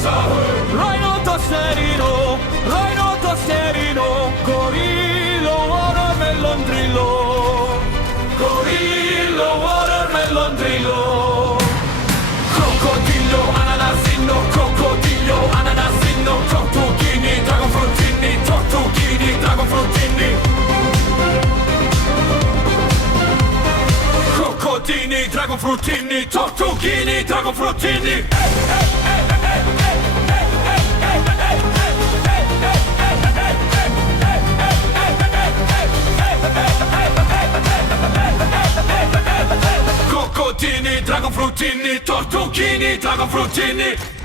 Rhino tosserino, Rhino tosserino, Gorillo watermelon drillo, Gorillo watermelon drillo. Crocodillo ananasino, crocodillo ananasino, tortughini, dragon fruttini, tortughini, dragon fruttini. Crocodini, dragon fruttini, tortughini, dragon fruttini. Crocodini, dragon fruttini, tortughini, dragon fruttini.